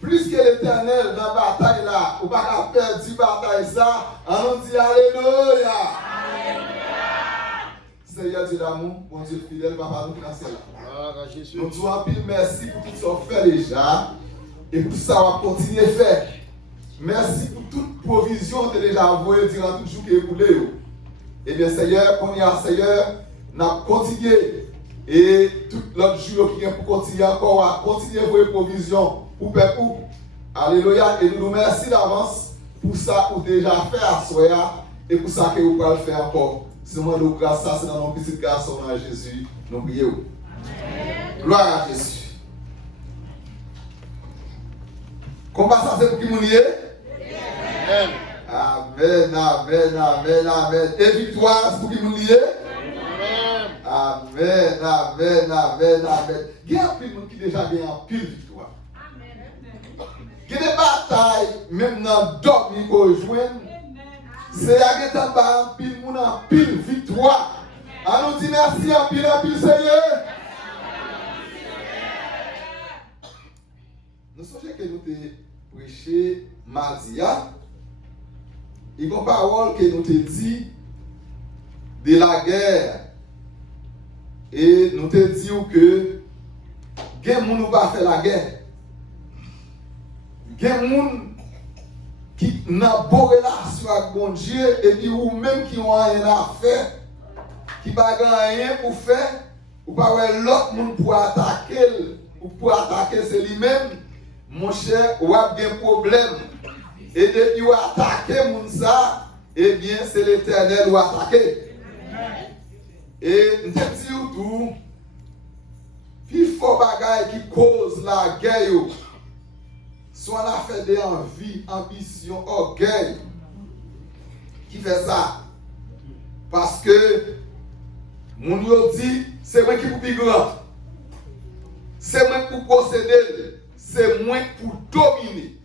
Plus que l'Éternel dans la bataille là, ou pas perdre 10 batailles ça, on dit Alléluia. Seigneur Dieu d'amour, mon Dieu fidèle, papa nous financer là. Nous disons un pile merci pour tout ce qu'on fait déjà et pour ça on va continuer à faire. Merci pour toute provision que tu as déjà envoyée durant tout le jour qui est écoulé. Eh bien Seigneur, qu'on y a Seigneur, nous avons continué et tout l'autre jour qui vient pour continuer encore à continuer à envoyer provision pour peuple. Alléluia. Et nous nous remercions d'avance pour ça que vous avez déjà fait à soi et pour ça que vous pouvez le faire encore. C'est moi nous grâce à ça, c'est dans nos petits garçons à Jésus. Nous prions. Gloire à Jésus. Comment ça c'est pour qui nous y est? Amen, amen, amen, amen. Et victoire, c'est pour qui nous y est? Amen, amen, amen, amen. Il y a un peu de monde qui déjà gagne en pile victoire. Il y a des batailles, même dans le dormi qu'on rejoint. C'est à qui t'en bas en pile, moun en pile victoire. On nous dit merci en pile, Seigneur. Nous songez que nous t'ai prêché mardi. Il y a une parole que nous t'ai dit de la guerre. Et nous t'ai dit que gen moun ou pas fait la guerre. Gen moun qui n'a pas relation avec bon Dieu et puis ou même qui ont rien à faire, qui pas rien pour faire, ou pas l'autre monde pour attaquer, ou pour attaquer c'est lui-même, mon cher, ou a un problème. Et depuis ou attaquer moun ça, eh bien c'est l'Éternel ou attaquer. Et nous disons tout, puis faut bagaille qui cause la guerre. Soit la fait des envies, ambition, orgueil qui fait ça. Parce que mon yo dit, c'est moi qui vous plus grand. C'est moi pour posséder. C'est moi pour dominer.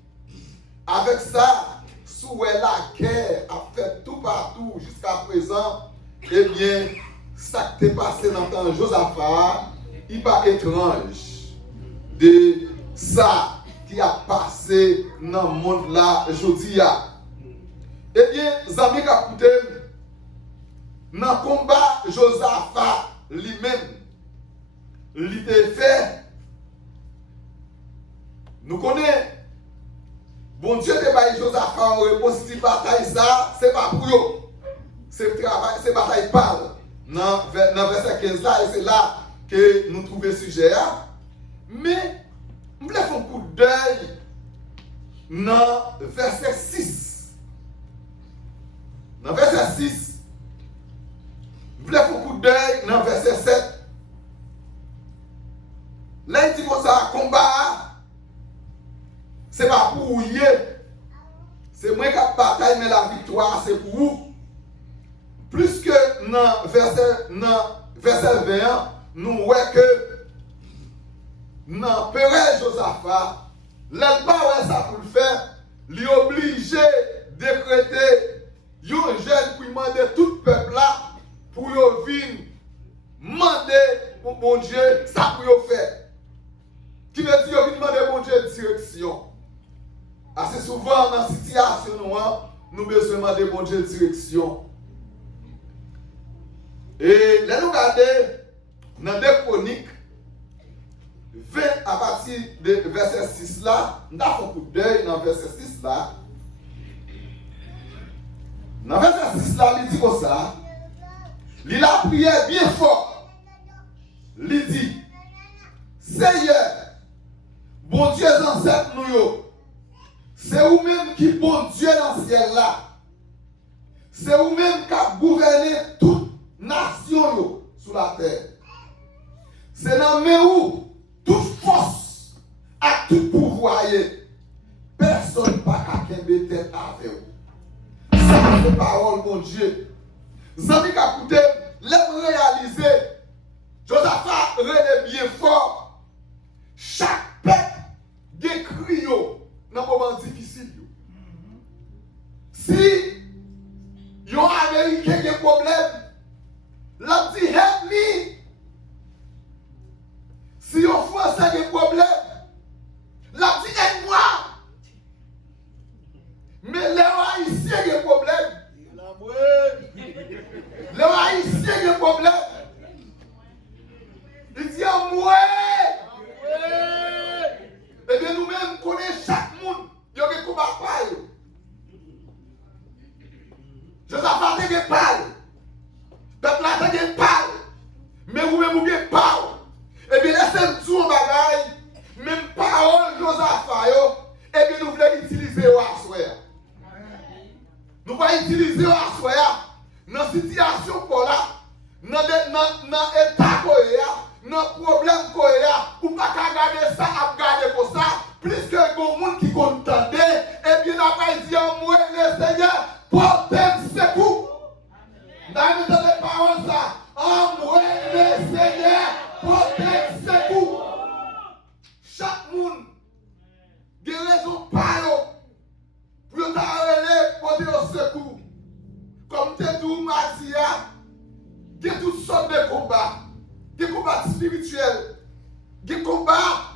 Avec ça, sous la guerre a fait tout partout jusqu'à présent, eh bien, ça qui est passé dans le temps de Josaphat, il n'est pas étrange de ça qui a passé dans le monde là aujourd'hui. Eh bien, amis qui dans le combat, Josaphat lui-même, il était fait. Nous connaissons, bon Dieu te baille Josaphat en réponse, si bataille ça, c'est pas pour eux. C'est travail, c'est bataille parle. Dans verset 15 là, et c'est là que nous trouvons le sujet. Mais, je voulais faire un coup d'œil dans verset 6. Dans verset 6, je voulais faire un coup d'œil dans verset 7. Là, il dit que ça combat, c'est pas pour vous. C'est moi qui ai bataille, mais la victoire, c'est pour vous. Plus que dans verset 21, nous voyons que dans Pérez Josaphat, l'elle pas ça pour le faire, il est obligé de décréter un jeune pour demander tout le peuple là pour venir demander pour bon Dieu ça pour faire. Qui veut dire qu'il demander bon Dieu direction. Assez souvent dans la situation nous avons besoin de demander bon Dieu direction. Et là nous regardons dans 2 Chroniques 20 à partir de verset 6 là, nous avons un coup d'œil dans verset 6 là. Dans verset 6 là, il dit comme ça. Il a prié bien fort. Il dit, Seigneur, bon Dieu ancêtre nous, c'est vous-même qui bon Dieu dans le ciel là. C'est vous-même qui a gouverné toute nation sur la terre. C'est dans où toute force à tout pouvoir. Personne n'a pas qu'à tête avec vous. Ça c'est la parole mon Dieu. Vous avez qu'à écouter, l'aime réaliser. Josaphat rené bien fort. Chaque peuple décrit dans un moment difficile. Si il y a un Américain qui a un problème, l'a dit help me. Si un Français a un problème,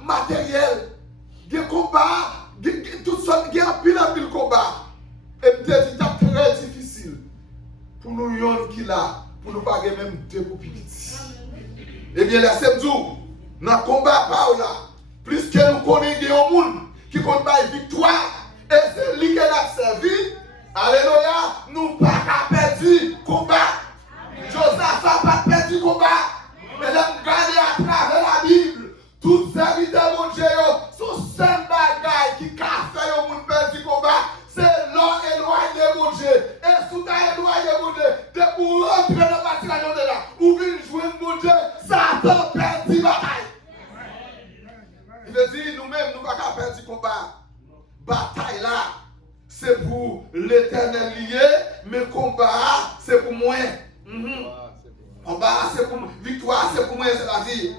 matériel, des combats, toutes sortes, des pile combat. Et peut-être c'est très difficile pour nous yon qui là, pour nous payer même deux pour petits. Eh bien, laissez-moi dire, dans le combat par là, plus que nous connaissons des gens qui comptent pas victoire, et c'est lui qui a servi, alléluia, nous pas qu'à perdre le combat. Josaphat n'a pas perdu le combat. Mais là, regardez à travers la Bible, tous les serviteurs de mon Dieu sont seul bagaille qui a fait au monde perdre le combat. C'est l'homme éloigné de mon Dieu. Et sous ta éloigné de mon Dieu, de pour rentrer dans la bataille de là, ou bien jouer mon Dieu, Satan perd la bataille. Il veut dire, nous-mêmes, nous ne pouvons pas perdre le combat. Bataille là, c'est pour l'éternel lié, mais combat, c'est pour moi. Combat, c'est pour moi. Victoire, c'est pour moi, c'est-à-dire.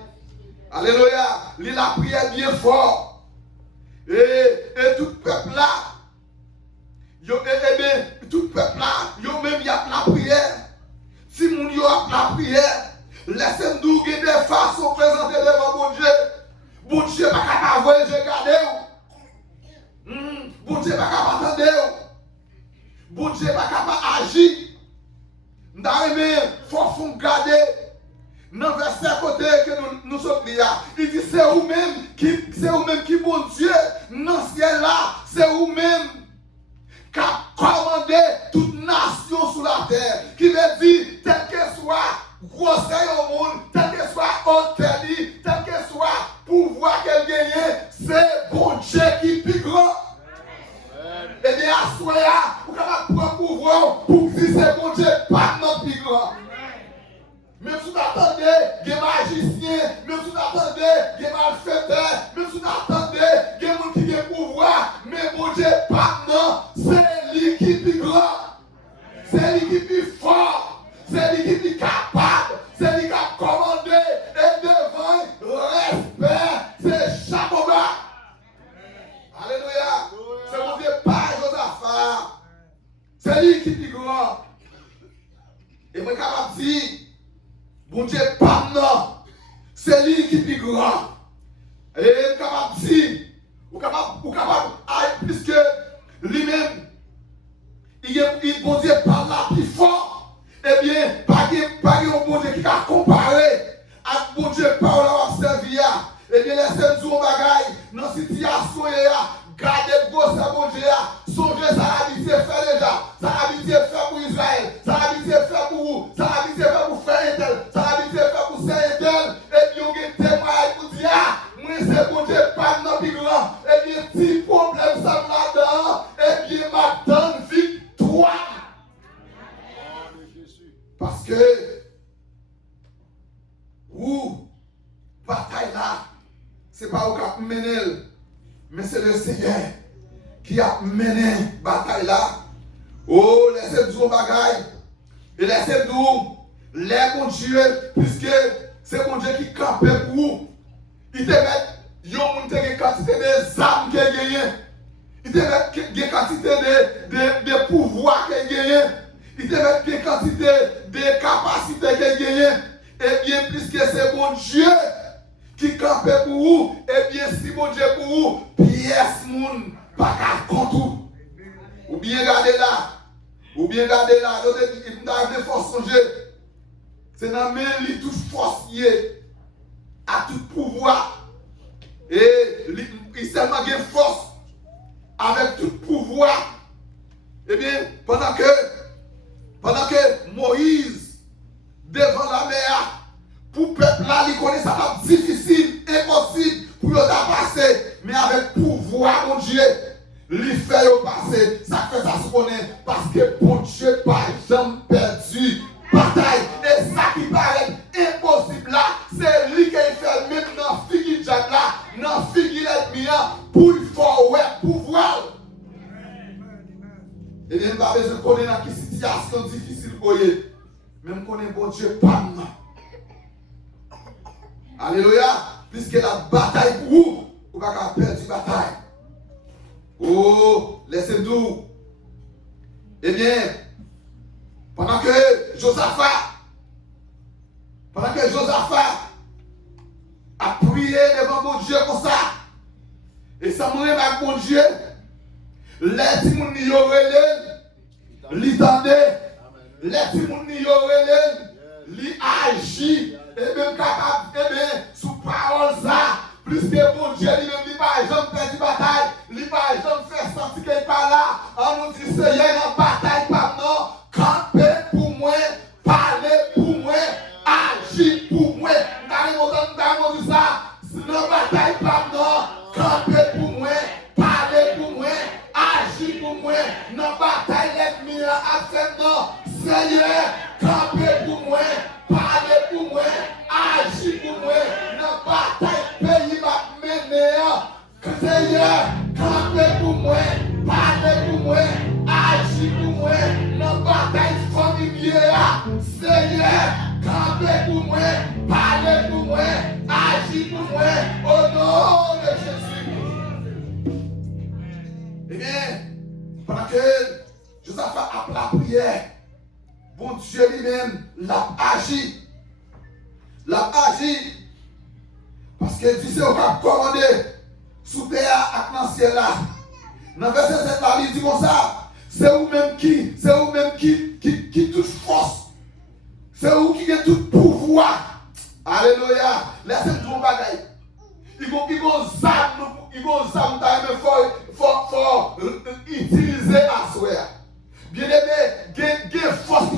Alléluia. Il a prié bien fort. Et tout peuple là, tout peuple là, yo même y a la prière. Si mon yo a la prière, laissez-nous des façons présentées devant mon Dieu. Bon Dieu pas capable voir, je regarde. Bon Dieu pas capable attendre. Bon Dieu pas capable agir. Il faut garder. Dans le verset à côté que nous sommes là, il dit c'est vous-même qui bon Dieu, dans le ciel là, c'est vous-même qui a commandé toute nation sur la terre. Qui veut dire, tel que soit grosseur au monde, tel que soit hôtel, tel que soit pouvoir qu'elle gagne, c'est bon Dieu qui est plus grand. Et bien, à soi, vous pouvez prendre pouvoir pour dire c'est bon Dieu, pas notre plus grand. Même si vous attendez, des magiciens, même si vous attendez, des malfaiteurs, même si vous attendez, des gens qui ont pouvoir, mais bon Dieu, pas non, c'est lui qui est plus grand, c'est lui qui est plus fort, c'est lui qui est plus capable, c'est lui qui a commandé, et devant respect, c'est Jacoba. Alléluia. C'est mon Dieu, pas Josaphat. C'est lui qui est plus grand. Et moi, capable de dire, bon Dieu, pas non. C'est lui qui est plus grand. Et capable de dire, ou capable, puisque lui-même, il bon Dieu parle là plus fort. Eh bien, pas un bon Dieu qui a comparé à bon Dieu parle là à servir. Eh bien, laissez-nous un bagaille dans la situation. Gardez le gros bon Dieu. Songez ça l'habitude fait déjà. Ça l'habitude fait pour Israël. Ça l'habitude fait pour vous. Ça l'habitude fait pour faire tel. Ça l'habitude fait pour faire tel. Et puis on a témoignage pour dire, moi c'est bon Dieu, pas de plus grand. Et bien, si problème ça là-dedans, et bien, ma donne victoire. Parce que, bataille là, c'est pas au cap mener. Mais c'est le Seigneur qui a mené la bataille là. Oh, laissez-nous bagaille. Et laissez-nous les bon Dieu, puisque c'est bon Dieu qui campait pour vous. Il te met, une quantité de âmes qu'il a gagné. Il te met une quantité de pouvoir qu'il a gagné. Il te met une quantité de capacité qu'il a gagné. Et bien, puisque c'est bon Dieu qui campait pour vous, et bien si mon Dieu pour vous, pièce moun, pas qu'à contre. Ou bien gardez là, il m'a de force songer. C'est dans main li toute force à tout pouvoir. Et il seulement gagne force avec tout pouvoir. Eh bien, pendant que Moïse devant la mer, pour le peuple là, il connaît ça comme difficile, impossible pour le passer. Mais avec pouvoir, mon Dieu, il fait le passer. Ça fait ça se connaît parce que bon Dieu, par exemple, perdu bataille. Et ça qui paraît impossible là, c'est lui qui fait même dans la figure là, dans la figure l'ennemi, pour il faut pouvoir. Et bien, pas besoin de connaître dans une situation difficile pour eux. Même connaître bon Dieu, pas non. Alléluia. Puisque la bataille pour vous, vous n'avez pas perdu la bataille. Oh, laissez-nous. Eh bien, pendant que Josaphat a prié devant mon Dieu comme ça, Et ça me remarque, mon Dieu, les petits moun ni yo relève, li tande, les petits moun ni yo relève, li agit, et même capable, et bien, sous parole ça, plus que mon Dieu, lui-même, li pas jamais fait du bataille, li pas jamais fait sentir qu'il pas là, on nous dit, Seigneur, en bataille, pas non, camper pour moi, parler pour moi, agir pour moi, nous dit ça, non bataille, pas non, camper pour moi, parler pour moi, agir pour moi, non bataille, l'ennemi a fait non, Seigneur, camper pour moi, parler pour moi, agir pour moi, non bataille, pays m'a mené, Seigneur, camper pour moi, parler pour moi, agir pour moi, non bataille familière, Seigneur, camper pour moi, parler pour moi, agir pour moi, au nom de Jésus. Eh bien, pendant que Josaphat a la prière, bon Dieu lui-même l'a agi. L'a agi. Parce que Dieu va commander sous terre et dans le ciel là. Dans le verset 7 là, il dit comme ça. C'est vous-même qui toute force. C'est vous qui avez tout pouvoir. Alléluia. Laissez-moi dire un bagaille. Il faut utiliser à soi. Bien aimé, il y a force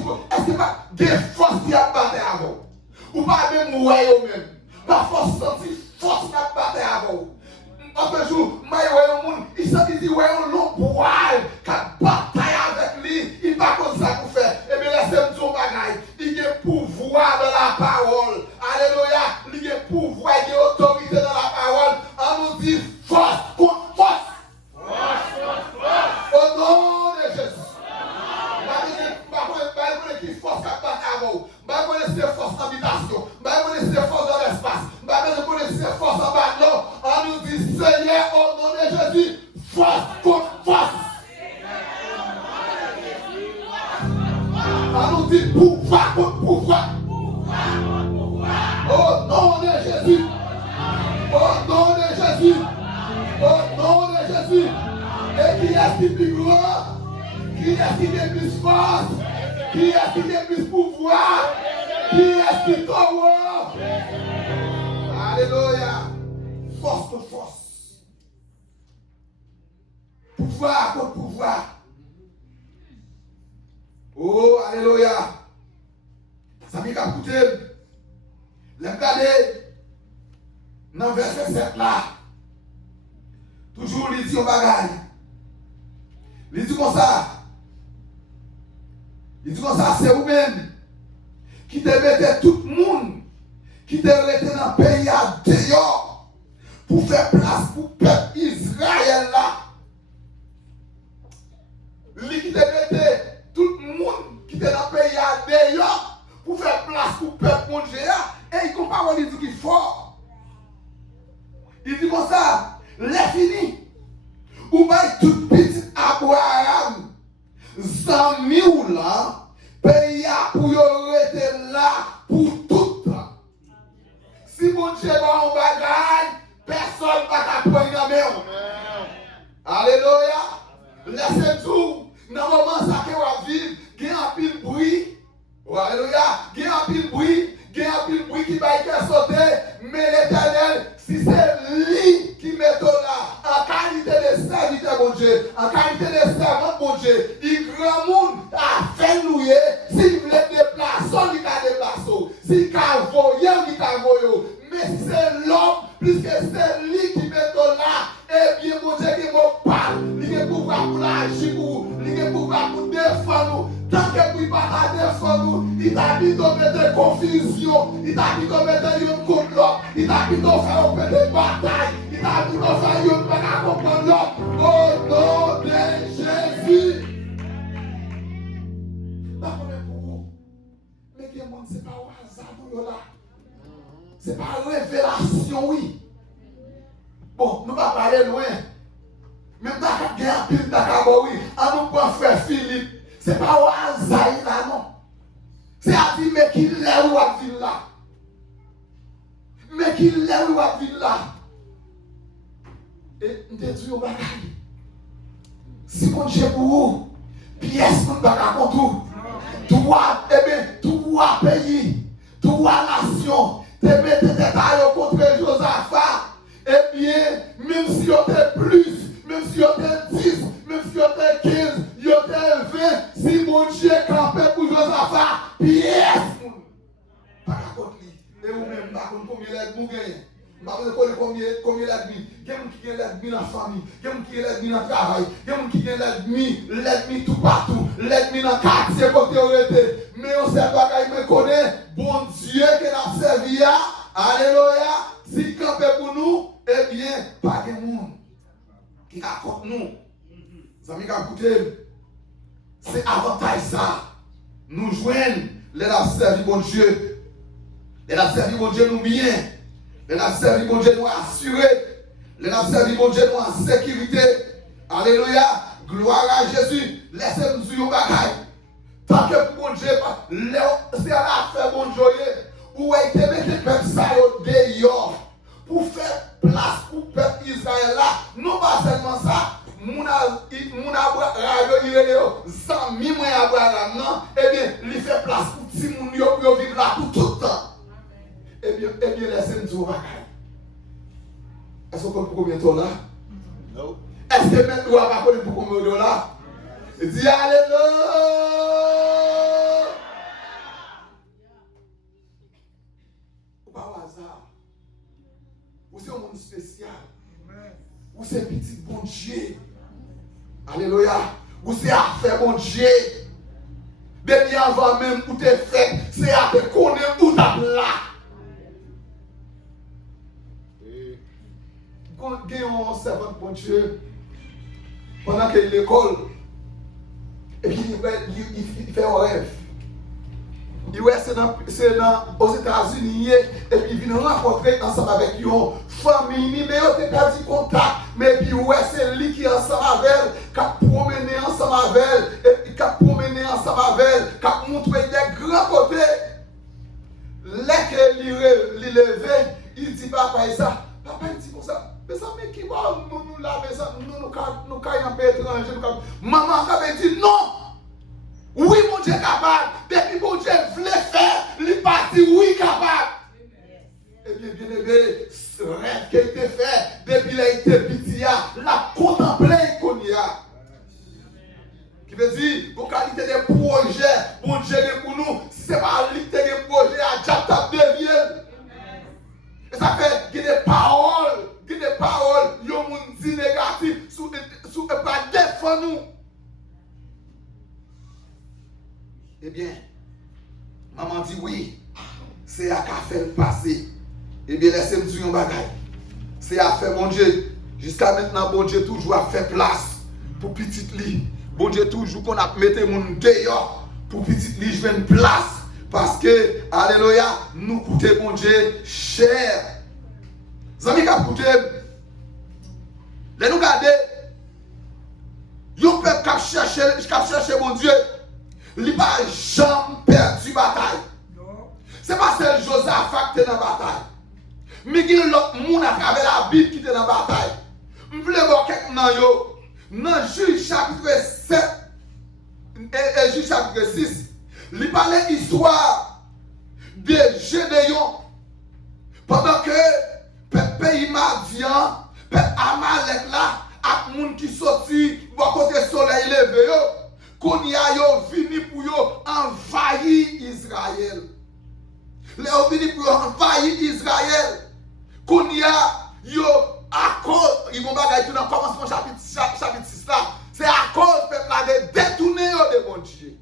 qui a battu avant. Ou pas même mourir même. Pas force sentir force qui a battu avant. Un jour, il s'est dit, ouais, on l'a poil, qui a bataille avec lui, il va comme ça pour faire. Et bien laissez-moi dire un bagaille. Il y a pouvoir dans la parole. Alléluia. Il y a pouvoir, il y a autorité dans la parole. On nous dit force contre force. Au nom de Jésus. Je ne sais pas qui force qui a battu avant. Je ne sais pas si force d'habitation. Je ne sais pas si force dans l'espace. Je ne sais pas si force en bas. Non. On nous dit Seigneur, au nom de Jésus, force contre force. On nous dit pouvoir contre pouvoir. Au nom de Jésus. Au nom de Jésus. Au nom de Jésus. Et qui est-ce qui est plus grand? Qui est-ce qui est plus force? Qui est-ce qui est plus pouvoir? Qui est-ce qui est trop? Alléluia. Force contre force. Pouvoir contre pouvoir. Oh, alléluia. Ça m'a écouté. Regardez dans le verset 7 là. Toujours, il dit au bagaille. Il dit comme ça. Il dit comme ça, c'est vous-même qui te mettez tout le monde, qui te mettez dans le pays à dehors pour faire place pour le peuple Israël là. Il qui te mettez tout le monde qui te dans le pays à dehors pour faire place pour le peuple mondial. Et il compare, il dit qu'il est fort. Il dit comme ça, les fini. Ou bien tout petit Abraham, Zami ou là, pays pour y rester là pour tout temps. Si mon Dieu va en bagaille, personne ne va prendre la main. Alléluia. Laissez tout. Dans le moment ça que va vivre, il y a un pile bruit. Alléluia. Il y a un pile bruit. Il y a un pile bruit qui va être sauté. Mais l'Éternel, si c'est lui qui met là, en qualité de serviteur, mon Dieu, en qualité de servant, mon Dieu, il grand monde a fait louer. S'il voulait déplacer, il a déplacé. S'il a voyé, il a voyé. Mais si c'est l'homme, puisque c'est lui qui met là, eh bien, mon Dieu, qui me parle, il a pouvoir pour l'agir, il a pouvoir pour défendre. Tant que vous ne pas défendre, il t'a dit de mettre confusion, il t'a dit de mettre une contre l'autre, il t'a dit de faire un peu de bataille, il t'a dit de faire une peu de comprendre l'autre. Au nom de Jésus. D'accord, pour vous, mais que monde, ce n'est pas au hasard pour là. Ce n'est pas une révélation, oui. Bon, nous ne pas parler loin. Même dans la guerre, d'accord, oui. À nous prendre frère Philippe. Ce n'est pas au hasard là, non. C'est à dire, mais qu'il est où à vivre là. Mais qu'il est où à vivre là. Et nous te disons, si mon Dieu pour vous, pièce pour nous raconter trois, trois pays, trois nations, te mettez des tailles contre Josaphat. Eh bien, même si on était plus, même si on était 10, même si on était 15, on était 20, si mon Dieu campait pour Josaphat, pièce pas contre lui. Et vous-même, par contre, combien l'aide vous gagnez? Combien l'ennemi? Quelqu'un qui a l'ennemi dans la famille, quelqu'un qui a l'ennemi dans le travail, quelqu'un qui a l'ennemi tout partout, l'ennemi dans le quartier, côté autorité. Mais on sait pas qu'il me connaît, bon Dieu qui a servi, alléluia, si campé pour nous, eh bien, pas de monde qui a contre nous. Les amis qui écoutent, c'est avantage ça. Nous joignent, les a servi bon Dieu, les a servi bon Dieu nous bien. Les a servi bon Dieu nous assuré. Les a servi bon Dieu nous en sécurité. Alléluia. Gloire à Jésus. Laissez-nous sur nos bagailles. Tant que bon Dieu, c'est à la fin bon Dieu. Où est-ce que le peuple ça dehors pour faire place pour le peuple Israël là. Non pas seulement ça. Mon Abraham, eh bien, il fait place pour petit moun pour vivre là pour tout le temps. Eh bien, laissez-nous dire au bagage. Est-ce qu'on peut combien de temps là? Non. Est-ce que maintenant, on va pas connaître pour combien de temps là? Dis Alléluia! Ou pas au hasard. Ou c'est un monde spécial. Ou c'est petit bon Dieu. Alléluia. Ou c'est affaire bon Dieu. Depuis avant même où tu es fait, c'est à te connaître où tu es là. Quand il y a un servant bon Dieu, pendant qu'il est à l'école, et puis il fait un rêve. Il va aux États-Unis et puis il vient rencontrer ensemble avec une famille, mais il n'a pas dit contact, mais puis c'est lui qui est ensemble avec elle, qui a promené ensemble avec elle, et puis qui a promené ensemble avec elle, qui a montré des grands côtés. Dès qu'il levé, il dit papa et ça. Papa il dit comme ça, mais ça mais qui va nous laver ça, nous caillons un peu étranger, maman avait dit non. Oui, mon Dieu est capable. Depuis mon Dieu voulait faire, il parti, oui, capable. Eh bien, bien aimé, ce rêve qui a été fait, depuis qu'il a été petit, la contempler qu'on y a. Qui veut dire, aux qualités des projets, mon Dieu est pour nous, si ce n'est pas la qualité des projets, à Jacques devient. Et ça fait qu'il y a des paroles, il y a un monde dit négatif, sous pas défendre nous. Eh bien, maman dit oui, c'est à faire le passé. Eh bien, laissez-moi dire un bagage. C'est à faire mon Dieu. Jusqu'à maintenant, bon Dieu toujours a fait place pour petite lit. Bon Dieu toujours qu'on a mis mon dehors pour petite lit, je veux une place. Parce que, alléluia, nous coûtons bon Dieu cher. Les amis qui ont coûté, les nous garder, yon peuple qui a cherché mon Dieu. Il n'a pas jamais perdu bataille. Ce n'est pas seul Josaphat qui est dans la bataille. Mais il y a l'autre monde à travers la Bible qui est dans la bataille. Je voulais voir quelqu'un dans Juge chapitre 7 et Juge chapitre 6. Il parlait l'histoire de Gédéon. Pendant que le pays Madian, le peuple Amalek là, avec les gens qui sortit, côté soleil levé. Qu'on y a venu pour envahir Israël. Les venu pour envahir Israël. Qu'on y a à cause, ils vont bagailler tout dans le commencement chapitre 6 là. C'est à cause peuple là de détourner de bon Dieu.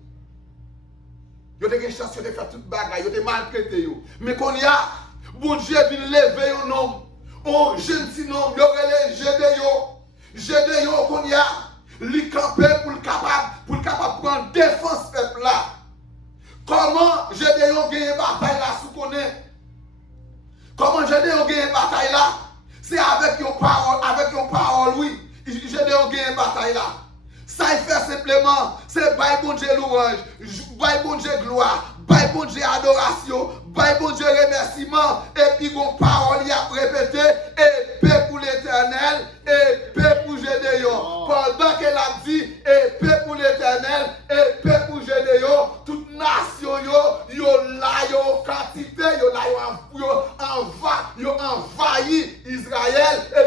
Ils ont des chances de faire toute bagaille, ils ont maltraité. Mais qu'on y a, bon Dieu vient lever un homme, un jeune petit homme, il y aurait les Gédéon qu'on y a. Li campé pour le capable prendre défense peuple là. Comment Gédéon gagne bataille là sous connaît? Comment Gédéon gagne bataille là? C'est avec une parole, oui. Gédéon gagne bataille là. Ça il fait simplement, c'est bail bon Dieu louange, bail bon Dieu gloire, bail bon Dieu adoration, bail bon Dieu remerciement, et puis une parole y a répété, et paix pour l'Éternel, et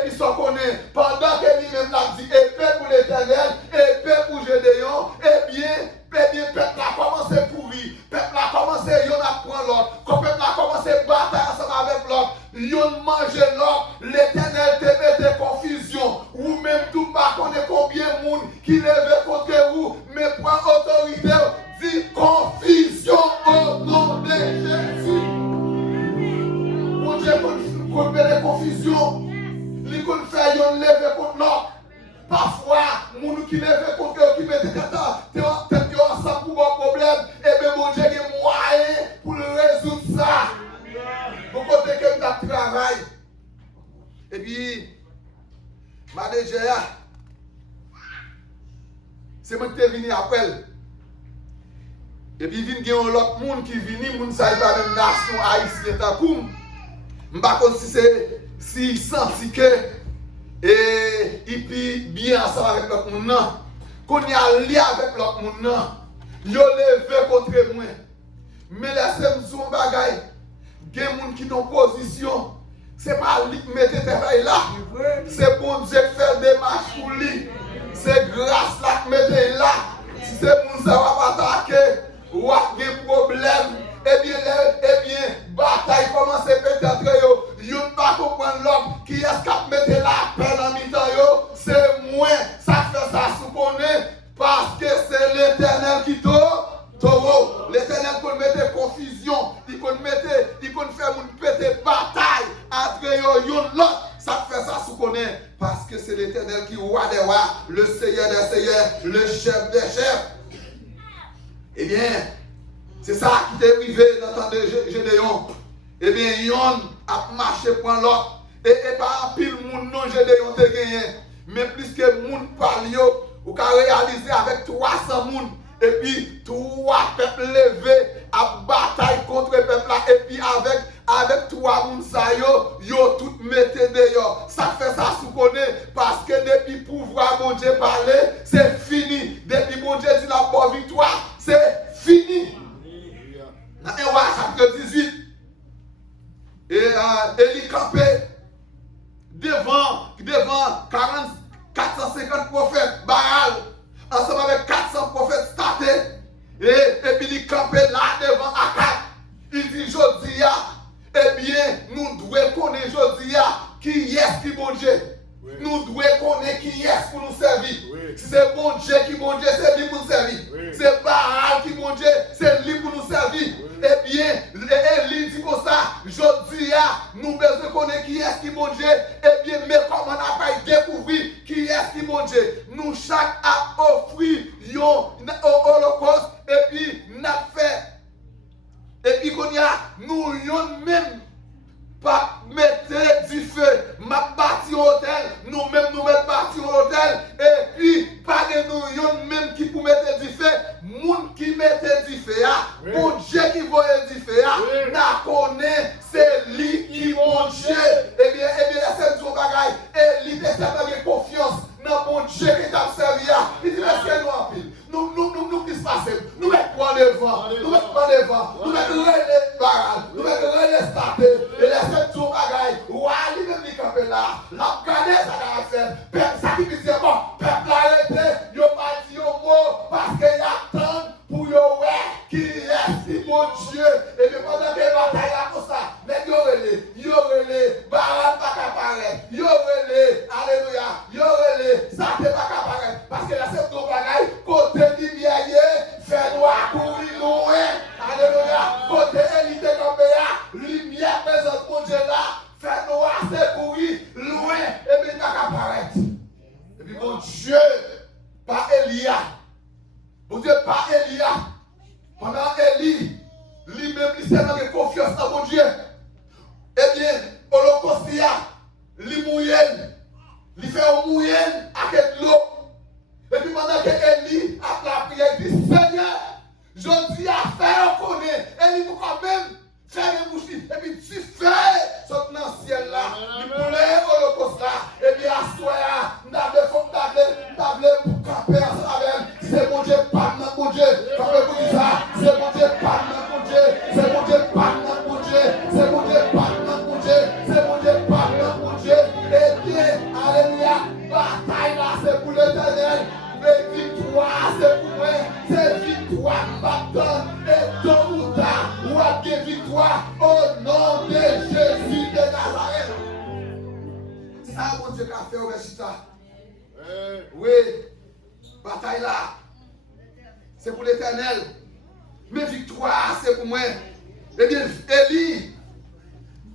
et puis sans qu'on est, pendant que lui-même l'a dit, épée pour l'Éternel, épée pour Gédéon, eh bien, peuple a commencé à pourrir, peuple a commencé à prendre l'autre, quand peuple a commencé à batailler ensemble avec l'autre, ils ont mangé l'autre, l'Éternel te mettait confusion, ou même tout pas connaît combien de monde qui lève contre vous, mais prend autorité, dit confusion au nom de Jésus. Mon Dieu, qu'on fait des confusions, les qu'on fait, ils lever contre l'autre. Parfois, les gens qui lèvent contre eux, qui mettent tête ensemble pour un problème, et bien mon Dieu, il y a moyen pour résoudre ça. Pour côté que nous travail. Et puis, ma déjà, c'est moi qui suis venu après. Et puis, il y a l'autre monde qui vient, les gens qui sont dans la même nation haïtienne. Je ne sais pas si senti que et puis bien ensemble avec l'autre monde. Qu'on y a lié avec l'autre monde. Ils ont levé contre moi. Mais laissez-moi dire un bagage. Il y a des gens qui sont en position. Ce n'est pas lui qui met tes travail là. C'est bon Dieu qui fait des marches pour lui. C'est grâce là qui met là. Si c'est pour nous avoir attaqué, ou avoir des problèmes, eh bien, bataille commence à péter entre eux. Ils ne pas comprendre l'homme qui est capable de mettre la paix dans mi-temps. C'est moi, ça fait ça sous connaît, parce que c'est l'Éternel qui taureau. L'Éternel peut mettre confusion, il peut faire une petite bataille entre eux et l'autre. Ça fait ça sous connaît, parce que c'est l'Éternel qui est roi des rois, le Seigneur des seigneurs, le chef des chefs. Eh bien, c'est ça qui t'est arrivé dans le temps de Gédéon. Eh bien, Yon a marché pour l'autre. Et pas pile moun non Gédéon te gagné. Mais plus que moun parle, ou qu'a réalisé avec 300 moun. Et puis, 3 peuples levés à bataille contre le peuple là. Et puis, avec 3 moun sa yo tout mettez dehors. Ça fait ça sous connaît. Parce que depuis pouvoir mon Dieu parler, c'est fini. Depuis mon Dieu dit la bonne victoire, c'est fini. Dans 1 roi chapitre 18, et il campait devant 450 prophètes, Baal, ensemble avec 400 prophètes statés, et puis il campait là devant Akab. Il dit, Jodia, eh bien, nous devons connaître Jodia, qui est qui bon Dieu. Oui. Nous devons connaître qui est pour nous servir. Oui. Si c'est bon Dieu qui bon Dieu, c'est lui pour nous servir. Oui. C'est Baal qui bon Dieu, c'est lui pour nous servir. Oui. Eh bien, Élie dit comme ça, Jodia, nous devons connaître qui est qui bon Dieu. Eh bien, mais comment on n'a pas découvert qui est qui bon Dieu. Nous chaque a offert un holocauste et puis n'a fait. Et puis qu'on y a, nous yon même pas mettre du feu, m'a bâti hôtel, nous-mêmes nous mettons bâti hôtel, et puis pas de nous yon même qui pour mettre du feu, moun qui mette du feu, oui. Bon Dieu qui voit du feu, oui. N'a connaît, c'est lui qui bon Dieu. Eh bien, c'est du bagage, et lui de confiance dans bon Dieu qui t'a servi. Il dit, laissez-nous en pile. Nous qui se passons, nous mettons devant, nous mettons relais barrage, nous mettons relais starté, et laissez tout bagaille. Ouah, il même dit camper là, la regardez ça va faire. Ça qui dit bon, peuple arrêté, il pas dit un mot, parce qu'il attend pour yo ouais, qui est mon Dieu. Et bien pendant que la bataille là comme ça, mais yo relais, barrage pas qu'à paraître, yo relais, alléluia, ça ne va pas apparaître, parce que laissez tout bagaille, côté lumière, fait noir courir loin, alléluia, côté élite comme lumière présente mon Dieu là, fait noir c'est courir loin, et bien pas apparaître. Et puis mon Dieu, pas Elia, mon Dieu pas Elia, pendant Élie, lui-même il s'est donné confiance dans mon Dieu. Eh bien, holocauste il mouille, il fait un mouille avec l'eau. Et puis pendant que Élie a la prière, il dit Seigneur, je dis à faire connaître. Élie vous quand même faire les bouches. Et puis tu fais ce dans le ciel là, il voulait holocauste là. Et puis à soi, nous avons fait au Bechita. Oui, bataille là, c'est pour l'Éternel. Mais victoire, c'est pour moi. Eh bien, Élie,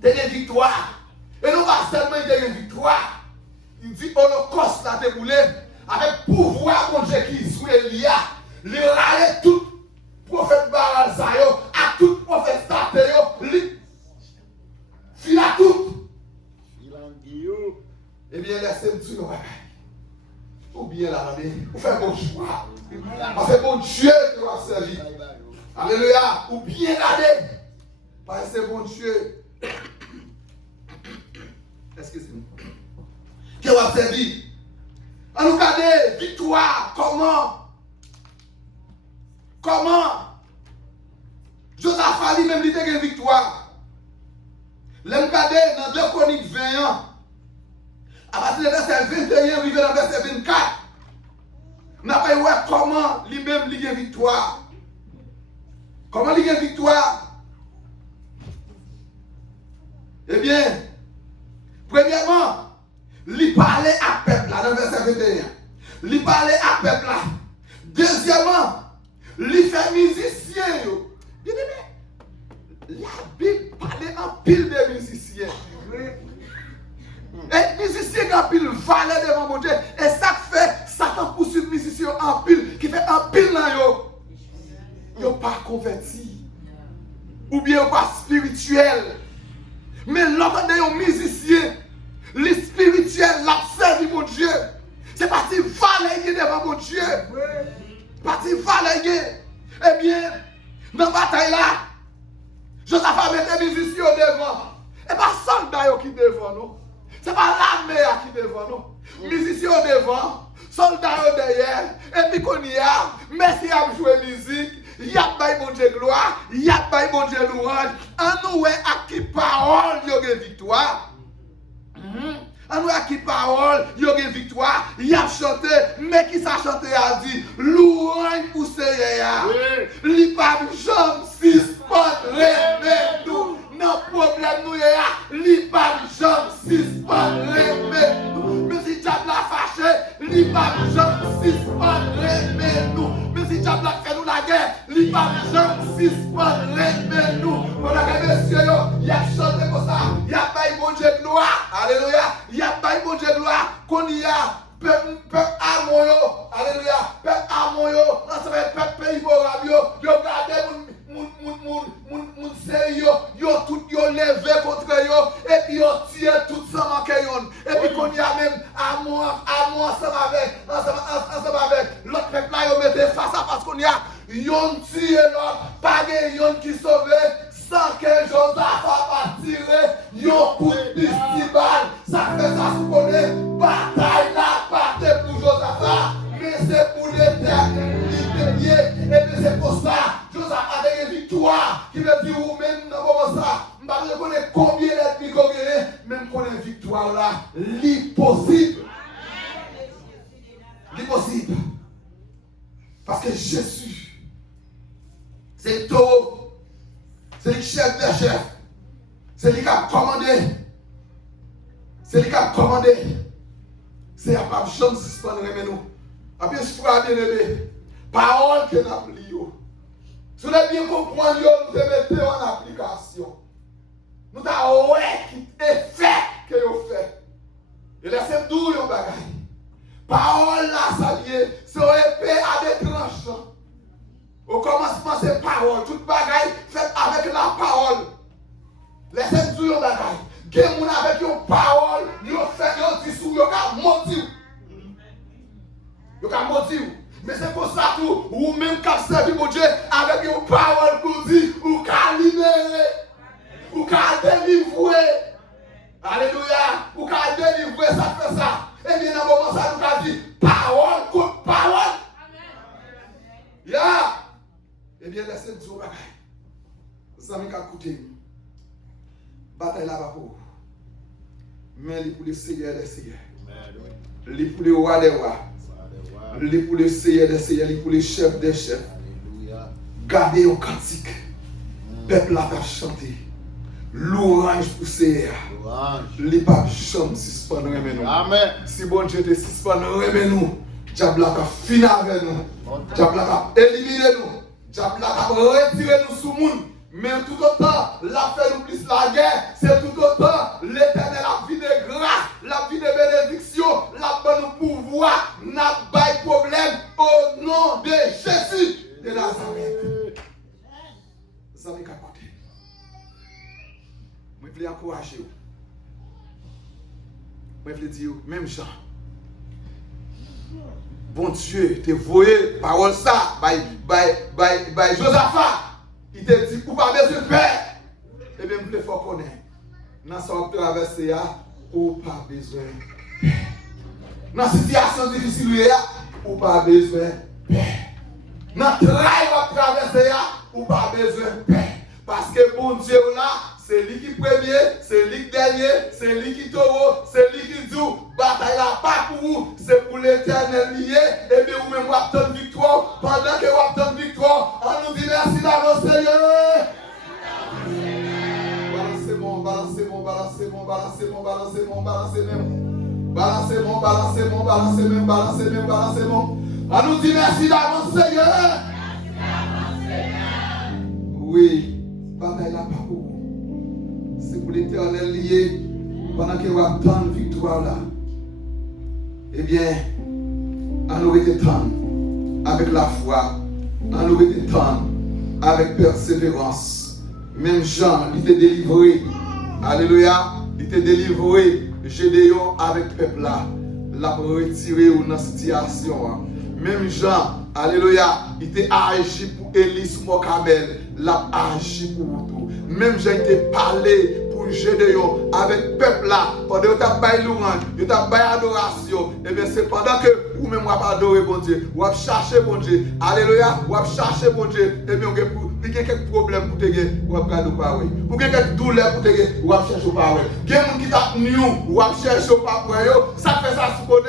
t'as une victoire. Et non pas seulement il a une victoire. Il dit Holocauste là déboulé avec pouvoir mon Dieu qui sous Elia. Il râle tout prophète Baal Zayo, à tout prophète Satéo, il a tout. Eh bien, laissez-moi dire, ou bien là, vous faites bon choix. Parce que bon Dieu qui va servir. Alléluia. Ou bien là, parce que c'est bon Dieu. Excusez-moi. Qui va servir. En nous garder, victoire, comment Josaphat lui-même dit qu'il y a une victoire. L'homme gardé dans 2 Chroniques 20 ans. À partir du verset 21, arrivé dans le verset 24. Nous avons vu comment lui-même il y a une victoire. Comment il y a une victoire? Eh bien, premièrement, il parlait à peuple là, dans le verset 21. Il parlait à peuple là. Deuxièmement, il fait musicien. Bien aimé, la Bible parlait en pile de musiciens. Et musicien qui en pile valait devant mon Dieu. Et ça fait Satan poursuit musicien en pile, qui fait en pile dans yo. Yo pas converti. Ou bien pas spirituel. Mais l'autre de musicien, les spirituels, l'a servi mon Dieu. C'est parti valer devant mon Dieu. Parti valer. Eh bien, dans la bataille là, Josaphat mettait les musiciens devant. Et pas soldats qui devant nous. C'est pas l'armée qui devant nous. Musiciens devant, soldats derrière. Et puis qu'on y a, merci à jouer musique. Il y a pas bon Dieu gloire, il y a pas bon Dieu louange. En nous à qui parole, il y a une victoire. En nous à qui parole, il y a une victoire. Il y a chanté, mais qui ça chanté a dit louange pour Seigneur. Il pas jambe suspendre nous. Non problème nous il pas jambe suspendre nous. Mais si diable a fâché, il pas jambe suspendre nous. Si diable a fait nous la guerre, il pas jambe suspendre nous. Pendant que messieurs, il a chanté comme ça, il a pas bon Dieu gloire. Alléluia. Il a pas bon Dieu gloire. Qu'on y a peuple amon yo. Alléluia. Peuple amon yo. Ensemble peuple pays morab yo. Yo gardé moun sérieux yo tout yo levé contre yo et puis yo tiré tout ça manqué yon. Et puis qu'on y a même amon ensemble avec l'autre peuple là yo mettait face à face qu'on y a yon tiré l'autre pas de yon qui sauvé sans que Josaphat pas tiré yon coup de pistolet. Ça fait ça sous connaît bataille là pas pour Josaphat mais c'est pour l'Éternel. Et puis c'est pour ça, Josaphat a une victoire qui veut dire vous-même dans ça. Je ne connais combien d'ennemis qu'on a, même qu'on a une victoire là, l'impossible. L'impossible. Parce que Jésus, c'est le taureau, c'est le chef des chefs, c'est lui qui a commandé. C'est lui qui a commandé. C'est la pas de chance de suspendre nous. Après, je ferai bien aimé. Parole que nous avons liée. Si vous avez bien compris, nous devons mettre en application. Nous avons effet que vous faites. Et laissez-moi dire un bagage. Parole là, ça vient, c'est épée à des tranchants. Au commencement, c'est parole. Toute bagaille faite avec la parole. Laissez-moi dire un bagage. Quelqu'un avec une parole, vous faites, vous dites, vous avez menti. Vous avez menti. Mais c'est pour ça que vous même qu'à servir mon Dieu avec une parole pour dire, vous qu'à libérer, vous qu'à délivrer. Alléluia. Vous qu'à délivrer, ça fait ça. Et bien dans le moment ça nous a dit, parole contre parole. Ya. Eh bien laissez-nous dire au bagaille. Vous avez qu'à écouter. Bataille là-bas pour vous. Mais il pour le Seigneur des Seigneurs. Il pour le roi des rois. Il pour le Seigneur des Seigneurs, il pour le chef des chefs. Gardez au cantique. Peuple là a chanté. l'orange poussé. Les papes jamais suspendre nous. Amen. Si bon Dieu te suspendre nous, diable a fini avec nous. Diable a éliminé nous. Diable a retiré nous sous monde. Mais tout autant, la fait nous plus la guerre, c'est tout autant l'éternel la vie de grâce, la vie de bénédiction, la bonne pouvoir, n'a pas de problème au nom de Jésus de Nazareth. Ça m'a capoté. Je voulais encourager vous. Je voulais dire, même Jean, bon Dieu, te voyé parole ça, by Josaphat. Il te dit, ou pas besoin de père. Eh bien, je faut connaître. Dans ce traversé, ou pas besoin de père. Dans la situation difficile, ou pas besoin de père. Dans le travail que traverser, ou pas besoin de père. Parce que bon Dieu là, c'est lui qui premier, c'est lui qui dernier, c'est lui qui taureau, c'est lui qui dit, bataille là pas pour vous, c'est pour l'éternel lié, et bien vous même vous obtenez victoire, pendant que vous obtenez victoire, on nous dit merci d'avance Seigneur. Balancez mon. On nous dit merci d'avance Seigneur. Oui, bataille là pas pour vous. C'est pour l'éternel lié pendant que vous attendez victoire là. Eh bien, on aurait été temps avec la foi, on aurait été temps avec persévérance. Même Jean, il était délivré. Alléluia, il était délivré. Gédéon avec le peuple là, l'a retiré dans la situation. Même Jean, alléluia, il était agi pour Élie sous Mokabel, l'a agi pour tout. Même Jean était parlé pour Gédéon avec le peuple là, pendant que tu as baillé l'orange, tu as baillé l'adoration, et bien c'est pendant que vous-même vous avez adoré bon Dieu, vous avez cherché bon Dieu, alléluia, vous avez cherché bon Dieu, et bien vous avez quelques problèmes pour te gagner, vous avez gardé pas oui. Vous avez quelques douleurs pour te gagner, vous avez cherché pas oui. Il y a des gens qui t'a nous, vous avez cherché pas oui, ça fait ça sous côté,